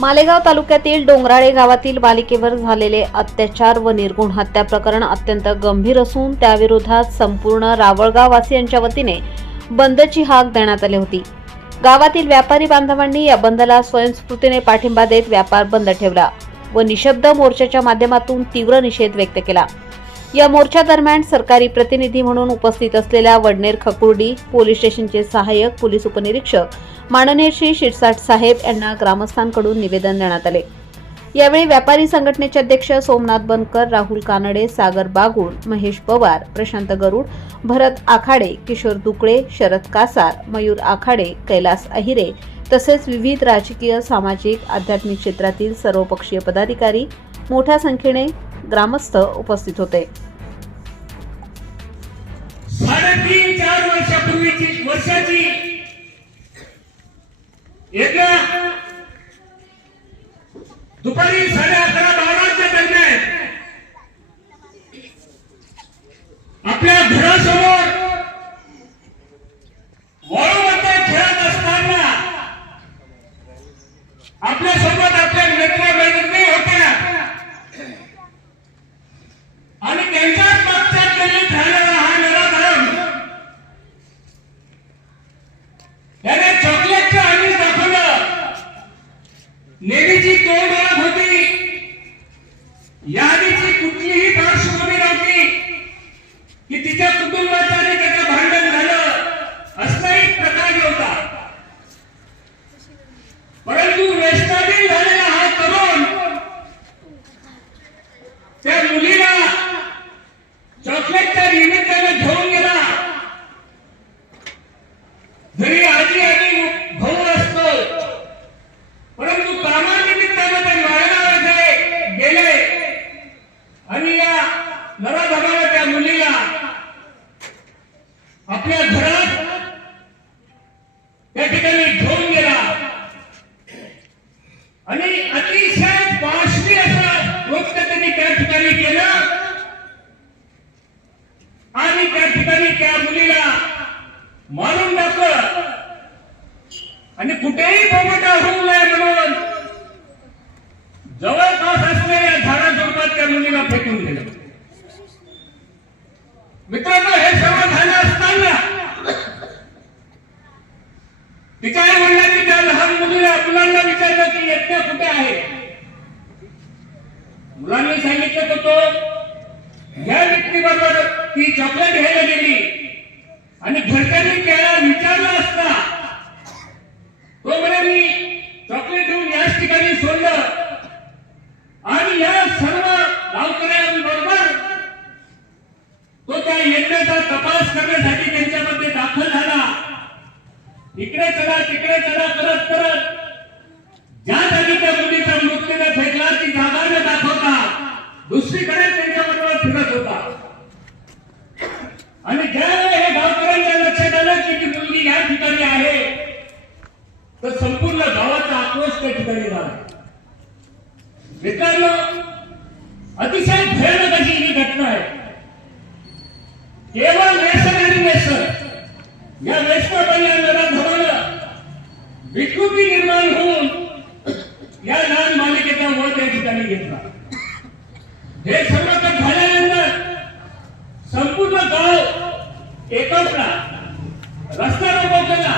मालेगाव तालुक्यातील डोंगराळे गावातील बालिकेवर झालेले अत्याचार व निर्गुण हत्या प्रकरण अत्यंत गंभीर असून त्याविरोधात संपूर्ण रावळगाव वासियांच्या वतीने बंदची हाक देण्यात आली होती. गावातील व्यापारी बांधवांनी या बंदला स्वयंस्फूर्तीने पाठिंबा देत व्यापार बंद ठेवला व निशब्द मोर्चाच्या माध्यमातून तीव्र निषेध व्यक्त केला. या मोर्चा दरम्यान सरकारी प्रतिनिधी म्हणून उपस्थित असलेल्या वडनेर खकुर्डी पोलीस स्टेशनचे सहाय्यक पोलीस उपनिरीक्षक माननीय श्री शिरसाट साहेब यांना ग्रामस्थांकडून निवेदन देण्यात आले. यावेळी व्यापारी संघटनेचे अध्यक्ष सोमनाथ बनकर राहुल कानडे सागर बागुळ महेश पवार प्रशांत गरुड भरत आखाडे किशोर दुकळे शरद कासार मयूर आखाडे कैलास अहिरे तसेच विविध राजकीय सामाजिक आध्यात्मिक क्षेत्रातील सर्वपक्षीय पदाधिकारी मोठ्या संख्येने ग्रामस्थ उपस्थित होते. साडेतीन चार वर्षापूर्वीची वर्षाची की तिच्या कुटुंबाच्याने त्याचं भांडण झालं असाही प्रकार नव्हता परंतु वेस्टाडील झालेला हा तरुण त्या मुलीला चॉकलेटच्या निमित्ताने घेऊन गेला घरी आजी आणि भाऊ असतो परंतु कामानिमित्ताने ते माळगावर गेले गेले आणि या नराधमाला त्या मुलीला आपल्या घरात त्या ठिकाणी घेऊन गेला आणि अतिशय पाशवी असं वक्त त्यांनी त्या ठिकाणी केलं. आणि त्या ठिकाणी त्या मुलीला मारून टाकलं. आणि कुठेही बोमटा होऊ नये म्हणून जवळपास असलेल्या झाडाझुडपात त्या मुलीला फेकून दिलं. मित्रांनो हे सर्व झालं असताना तिच्या आई लहान मुलीला मुलांना विचारलं की यज्ञ कुठे आहे? मुलांनी सांगितलं तर तो या व्यक्तीबरोबर ती चॉकलेट घ्यायला गेली. आणि घरच्यांनी त्याला विचारलं असता. तो म्हणे मी चॉकलेट घेऊन याच ठिकाणी सोडलं. आणि या सर्व गावकऱ्यांबरोबर तो त्या यज्ञाचा तपास करण्यासाठी इकडे चला तिकडे चला परत परत. ज्या जागी त्या मुलीचा मृत्यूने फेकला ती जागा न दाखवता दुसरीकडे त्यांच्या बरोबर फिरत होता. आणि ज्यावेळी हे गावकऱ्यांच्या लक्षात आलं की ती मुलगी या ठिकाणी आहे तर संपूर्ण गावाचा आक्रोश त्या ठिकाणी झाला. मित्रांनो अतिशय भयानक अशी ही घटना आहे. केवळ व्यसन आणि व्यसन या व्यसनाबाई या विकृती निर्माण होऊन या लहान मालिकेचा वळ त्या ठिकाणी घेतला. हे सर्व काही झाल्यानंतर संपूर्ण गाव एकत्र रस्ता रोको केला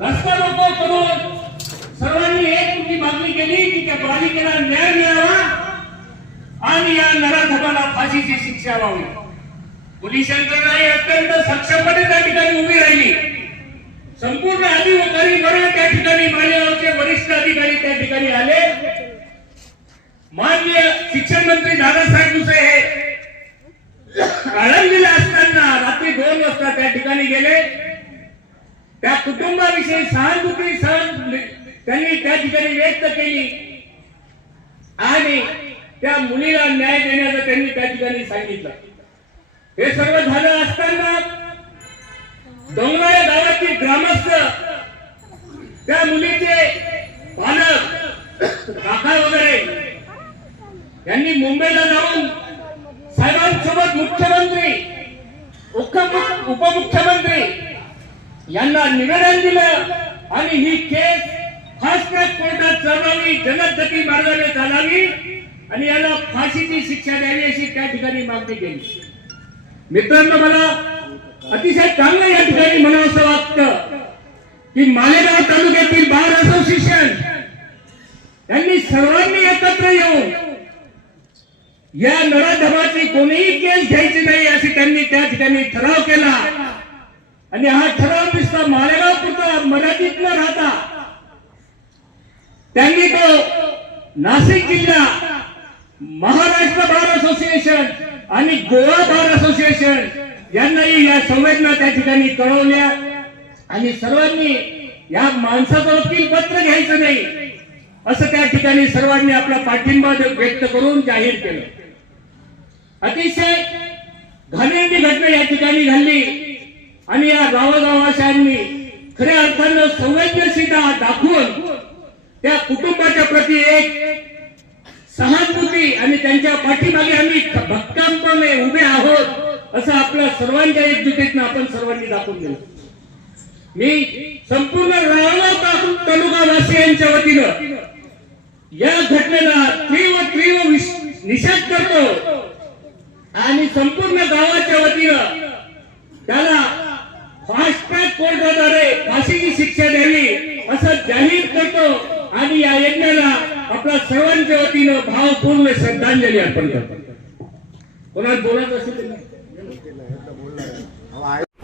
रस्ता रोको करून सर्वांनी एक ही मागणी केली की त्या बालिकेला न्याय मिळावा आणि या नराधमाला फाशीची शिक्षा व्हावी. पोलीस यंत्रणा ही अत्यंत सक्षमपणे त्या ठिकाणी उभी राहिली. संपूर्ण अधिकारी वर्ग त्या ठिकाणी मालेगावचे वरिष्ठ अधिकारी त्या ठिकाणी आले. माननीय शिक्षण मंत्री दादासाहेब भुसे हे आळंदीला असताना रात्री दोन वाजता त्या ठिकाणी गेले. त्या कुटुंबाविषयी सहानुभूती सहन त्यांनी त्या ठिकाणी व्यक्त केली. आणि त्या मुलीला न्याय देण्याचं त्यांनी त्या ठिकाणी सांगितलं. हे सर्व झालं असताना डोंगराळ्या गावातील ग्रामस्थ त्या मुलीचे पालक काका वगैरे यांनी मुंबईला जाऊन साहेबांसोबत मुख्यमंत्री उपमुख्यमंत्री यांना निवेदन दिलं आणि ही केस फास्ट ट्रॅक कोर्टात चालावी जलद मार्गाने चालावी आणि याला फाशीची शिक्षा द्यावी अशी त्या ठिकाणी मागणी केली. मित्रांनो मला अतिशय चांगलं या ठिकाणी मला असं वाटतं की मालेगाव तालुक्यातील बार असोसिएशन त्यांनी सर्वांनी एकत्र येऊन या नराधमाची कोणीही केस घ्यायची नाही अशी त्यांनी त्या ठिकाणी ठराव केला. आणि हा ठराव नुसता मालेगाव पुरता मर्यादित न राहता त्यांनी तो नाशिक जिल्हा महाराष्ट्र बार असोसिएशन आणि गोवा बार असोसिएशन यांनाही या संवेदना त्या ठिकाणी कळवल्या. आणि सर्वांनी या माणसाचं वकील पत्र घ्यायचं नाही असं त्या ठिकाणी सर्वांनी आपला पाठिंबा व्यक्त करून जाहीर केलं. अतिशय घाणेरडी घटना या ठिकाणी घडली. आणि या गावागावाशांनी खऱ्या अर्थानं संवेदनशीलता दाखवून त्या कुटुंबाच्या प्रती एक सहानुभूती आणि त्यांच्या पाठीमागे आम्ही भक्कमपणे उभे आहोत. असं आपल्या सर्वांच्या एकजुटीतनं आपण सर्वांनी दाखवून दिलं. मी संपूर्ण रावगाव तालुका वासियांच्या वतीनं या घटनेला तीव्र तीव्र निषेध करतो आणि संपूर्ण गावाच्या वतीनं त्याला फास्ट ट्रॅक कोर्टाद्वारे फाशीची शिक्षा द्यावी असं जाहीर करतो आणि या यज्ञाला आपल्या सर्वांच्या वतीनं भावपूर्ण श्रद्धांजली अर्पण करतो. कोणाला बोलायचं असेल